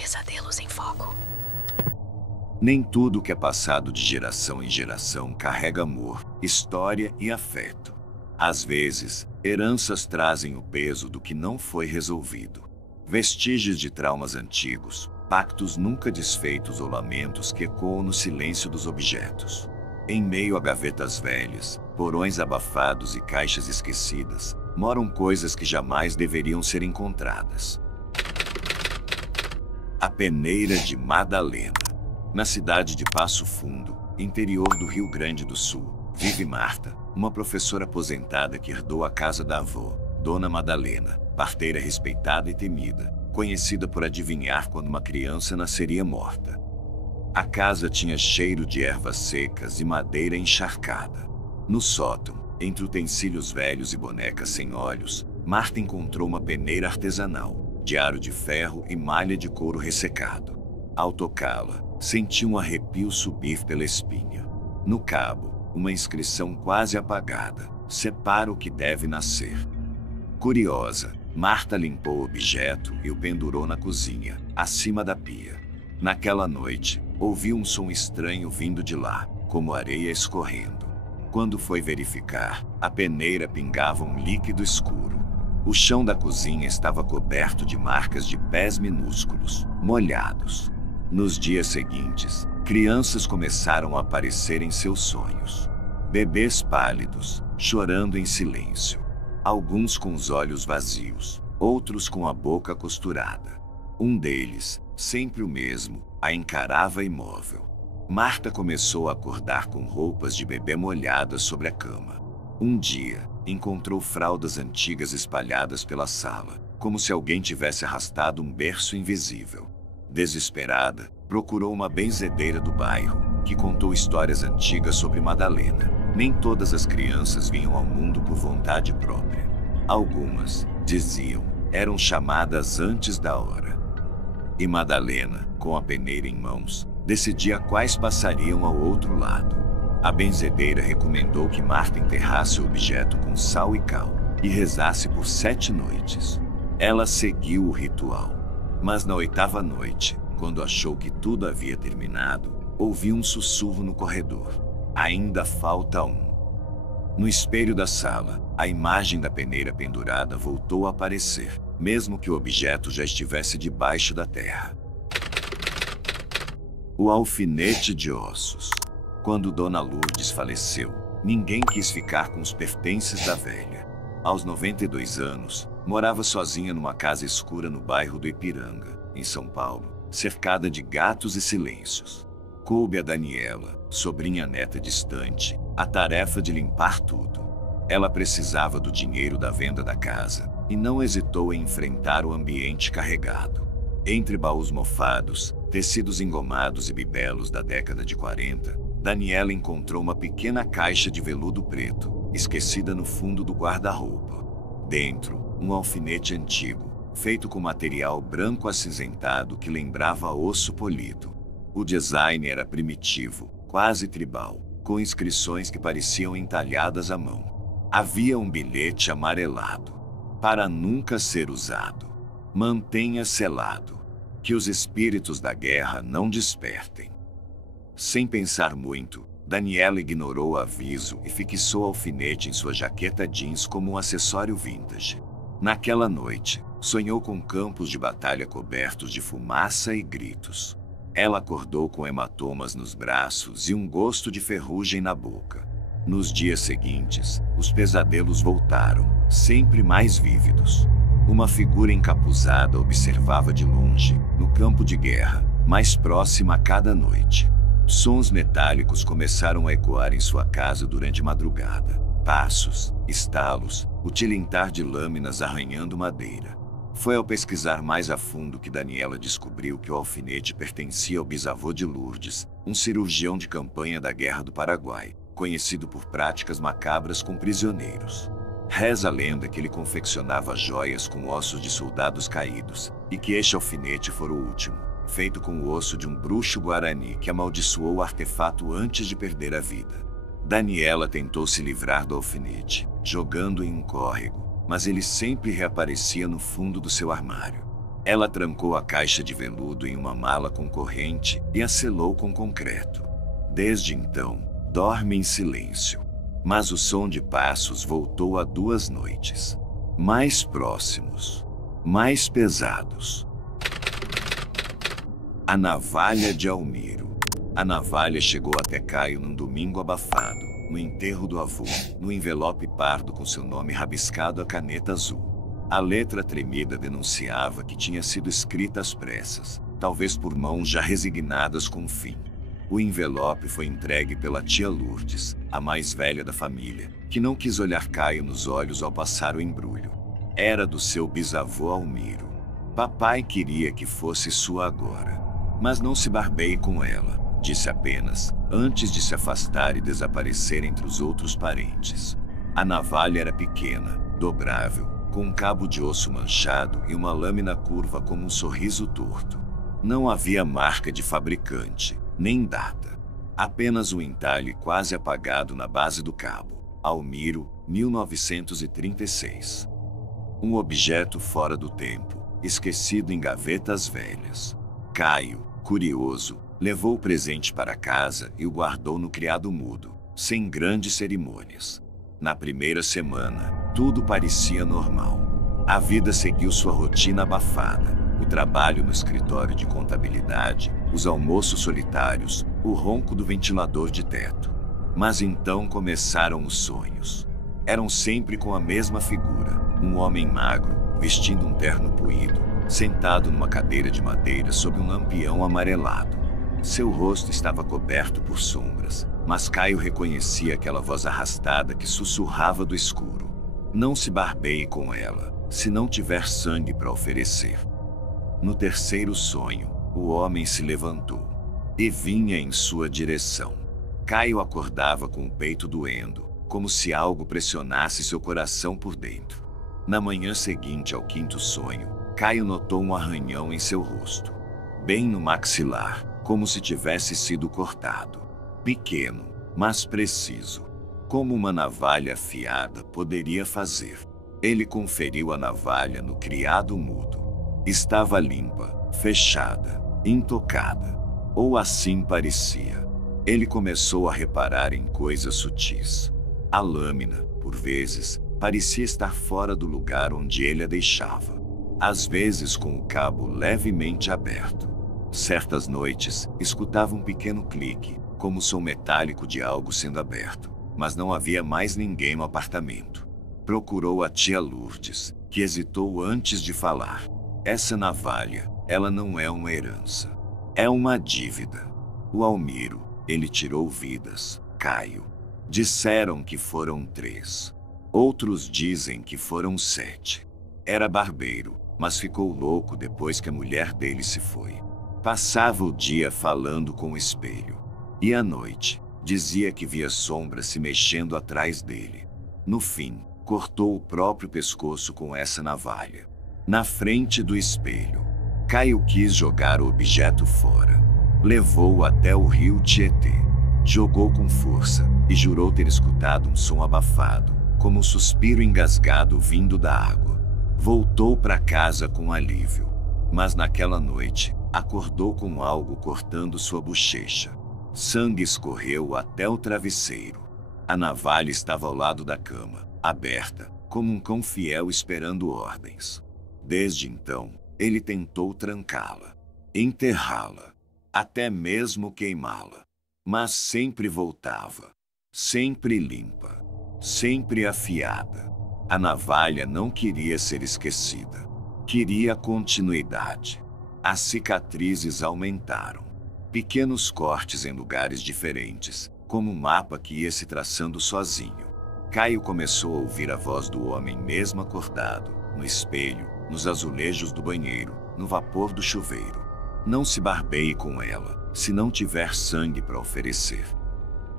pesadelos em foco. Nem tudo que é passado de geração em geração carrega amor, história e afeto. Às vezes, heranças trazem o peso do que não foi resolvido. Vestígios de traumas antigos, pactos nunca desfeitos ou lamentos que ecoam no silêncio dos objetos. Em meio a gavetas velhas, porões abafados e caixas esquecidas, moram coisas que jamais deveriam ser encontradas. A peneira de Madalena. Na cidade de Passo Fundo, interior do Rio Grande do Sul, vive Marta, uma professora aposentada que herdou a casa da avó, Dona Madalena, parteira respeitada e temida, conhecida por adivinhar quando uma criança nasceria morta. A casa tinha cheiro de ervas secas e madeira encharcada. No sótão, entre utensílios velhos e bonecas sem olhos, Marta encontrou uma peneira artesanal, de aro de ferro e malha de couro ressecado. Ao tocá-la, sentiu um arrepio subir pela espinha. No cabo, uma inscrição quase apagada: separa o que deve nascer. Curiosa, Marta limpou o objeto e o pendurou na cozinha, acima da pia. Naquela noite, ouviu um som estranho vindo de lá, como areia escorrendo. Quando foi verificar, a peneira pingava um líquido escuro. O chão da cozinha estava coberto de marcas de pés minúsculos, molhados. Nos dias seguintes, crianças começaram a aparecer em seus sonhos. Bebês pálidos, chorando em silêncio. Alguns com os olhos vazios, outros com a boca costurada. Um deles, sempre o mesmo, a encarava imóvel. Marta começou a acordar com roupas de bebê molhadas sobre a cama. Um dia, encontrou fraldas antigas espalhadas pela sala, como se alguém tivesse arrastado um berço invisível. Desesperada, procurou uma benzedeira do bairro, que contou histórias antigas sobre Madalena. Nem todas as crianças vinham ao mundo por vontade própria. Algumas, diziam, eram chamadas antes da hora. E Madalena, com a peneira em mãos, decidia quais passariam ao outro lado. A benzedeira recomendou que Marta enterrasse o objeto com sal e cal e rezasse por 7 noites. Ela seguiu o ritual. Mas na 8ª noite, quando achou que tudo havia terminado, ouviu um sussurro no corredor: ainda falta um. No espelho da sala, a imagem da peneira pendurada voltou a aparecer, mesmo que o objeto já estivesse debaixo da terra. O alfinete de ossos. Quando Dona Lourdes faleceu, ninguém quis ficar com os pertences da velha. Aos 92 anos, morava sozinha numa casa escura no bairro do Ipiranga, em São Paulo, cercada de gatos e silêncios. Coube a Daniela, sobrinha neta distante, a tarefa de limpar tudo. Ela precisava do dinheiro da venda da casa e não hesitou em enfrentar o ambiente carregado. Entre baús mofados, tecidos engomados e bibelos da década de 40, Daniela encontrou uma pequena caixa de veludo preto, esquecida no fundo do guarda-roupa. Dentro, um alfinete antigo, feito com material branco acinzentado que lembrava osso polido. O design era primitivo, quase tribal, com inscrições que pareciam entalhadas à mão. Havia um bilhete amarelado: para nunca ser usado. Mantenha selado. Que os espíritos da guerra não despertem. Sem pensar muito, Daniela ignorou o aviso e fixou o alfinete em sua jaqueta jeans como um acessório vintage. Naquela noite, sonhou com campos de batalha cobertos de fumaça e gritos. Ela acordou com hematomas nos braços e um gosto de ferrugem na boca. Nos dias seguintes, os pesadelos voltaram, sempre mais vívidos. Uma figura encapuzada observava de longe, no campo de guerra, mais próxima a cada noite. Sons metálicos começaram a ecoar em sua casa durante a madrugada. Passos, estalos, o tilintar de lâminas arranhando madeira. Foi ao pesquisar mais a fundo que Daniela descobriu que o alfinete pertencia ao bisavô de Lourdes, um cirurgião de campanha da Guerra do Paraguai, conhecido por práticas macabras com prisioneiros. Reza a lenda que ele confeccionava joias com ossos de soldados caídos, e que este alfinete fora o último, feito com o osso de um bruxo guarani que amaldiçoou o artefato antes de perder a vida. Daniela tentou se livrar do alfinete, jogando em um córrego, mas ele sempre reaparecia no fundo do seu armário. Ela trancou a caixa de veludo em uma mala com corrente e a selou com concreto. Desde então, dorme em silêncio. Mas o som de passos voltou a 2 noites. Mais próximos. Mais pesados. A navalha de Almiro. A navalha chegou até Caio num domingo abafado, no enterro do avô, no envelope pardo com seu nome rabiscado a caneta azul. A letra tremida denunciava que tinha sido escrita às pressas, talvez por mãos já resignadas com o fim. O envelope foi entregue pela tia Lourdes, a mais velha da família, que não quis olhar Caio nos olhos ao passar o embrulho. Era do seu bisavô Almiro. Papai queria que fosse sua agora. Mas não se barbeie com ela, disse apenas, antes de se afastar e desaparecer entre os outros parentes. A navalha era pequena, dobrável, com um cabo de osso manchado e uma lâmina curva como um sorriso torto. Não havia marca de fabricante, nem data. Apenas um entalhe quase apagado na base do cabo. Almiro, 1936. Um objeto fora do tempo, esquecido em gavetas velhas. Caio, curioso, levou o presente para casa e o guardou no criado mudo, sem grandes cerimônias. Na primeira semana, tudo parecia normal. A vida seguiu sua rotina abafada. O trabalho no escritório de contabilidade, os almoços solitários, o ronco do ventilador de teto. Mas então começaram os sonhos. Eram sempre com a mesma figura, um homem magro, vestindo um terno puído, sentado numa cadeira de madeira sob um lampião amarelado. Seu rosto estava coberto por sombras, mas Caio reconhecia aquela voz arrastada que sussurrava do escuro. Não se barbeie com ela, se não tiver sangue para oferecer. No terceiro sonho, o homem se levantou e vinha em sua direção. Caio acordava com o peito doendo, como se algo pressionasse seu coração por dentro. Na manhã seguinte ao quinto sonho, Caio notou um arranhão em seu rosto, bem no maxilar, como se tivesse sido cortado. Pequeno, mas preciso, como uma navalha afiada poderia fazer. Ele conferiu a navalha no criado mudo. Estava limpa, fechada, intocada. Ou assim parecia. Ele começou a reparar em coisas sutis. A lâmina, por vezes, parecia estar fora do lugar onde ele a deixava. Às vezes com o cabo levemente aberto. Certas noites, escutava um pequeno clique, como o som metálico de algo sendo aberto, mas não havia mais ninguém no apartamento. Procurou a tia Lourdes, que hesitou antes de falar. Essa navalha, ela não é uma herança. É uma dívida. O Almiro, ele tirou vidas. Caio. Disseram que foram 3. Outros dizem que foram 7. Era barbeiro, mas ficou louco depois que a mulher dele se foi. Passava o dia falando com o espelho. E à noite, dizia que via sombras se mexendo atrás dele. No fim, cortou o próprio pescoço com essa navalha. Na frente do espelho. Caio quis jogar o objeto fora. Levou-o até o rio Tietê. Jogou com força e jurou ter escutado um som abafado, como um suspiro engasgado vindo da água. Voltou para casa com alívio. Mas naquela noite, acordou com algo cortando sua bochecha. Sangue escorreu até o travesseiro. A navalha estava ao lado da cama, aberta, como um cão fiel esperando ordens. Desde então, ele tentou trancá-la, enterrá-la, até mesmo queimá-la. Mas sempre voltava, sempre limpa, sempre afiada. A navalha não queria ser esquecida. Queria continuidade. As cicatrizes aumentaram. Pequenos cortes em lugares diferentes, como um mapa que ia se traçando sozinho. Caio começou a ouvir a voz do homem mesmo acordado, no espelho, nos azulejos do banheiro, no vapor do chuveiro. Não se barbeie com ela, se não tiver sangue para oferecer.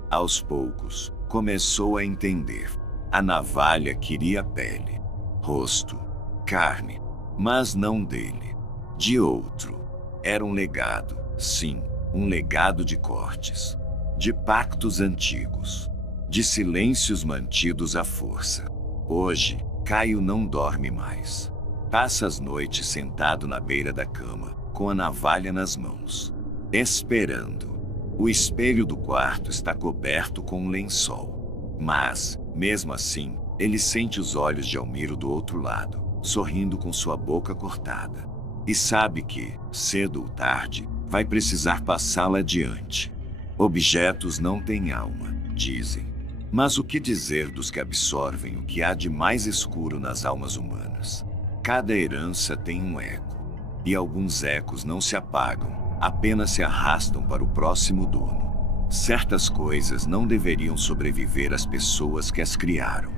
Aos poucos, começou a entender. A navalha queria pele, rosto, carne, mas não dele, de outro. Era um legado, sim, um legado de cortes, de pactos antigos, de silêncios mantidos à força. Hoje, Caio não dorme mais. Passa as noites sentado na beira da cama, com a navalha nas mãos, esperando. O espelho do quarto está coberto com um lençol. Mas, mesmo assim, ele sente os olhos de Almiro do outro lado, sorrindo com sua boca cortada. E sabe que, cedo ou tarde, vai precisar passá-la adiante. Objetos não têm alma, dizem. Mas o que dizer dos que absorvem o que há de mais escuro nas almas humanas? Cada herança tem um eco. E alguns ecos não se apagam, apenas se arrastam para o próximo dono. Certas coisas não deveriam sobreviver às pessoas que as criaram.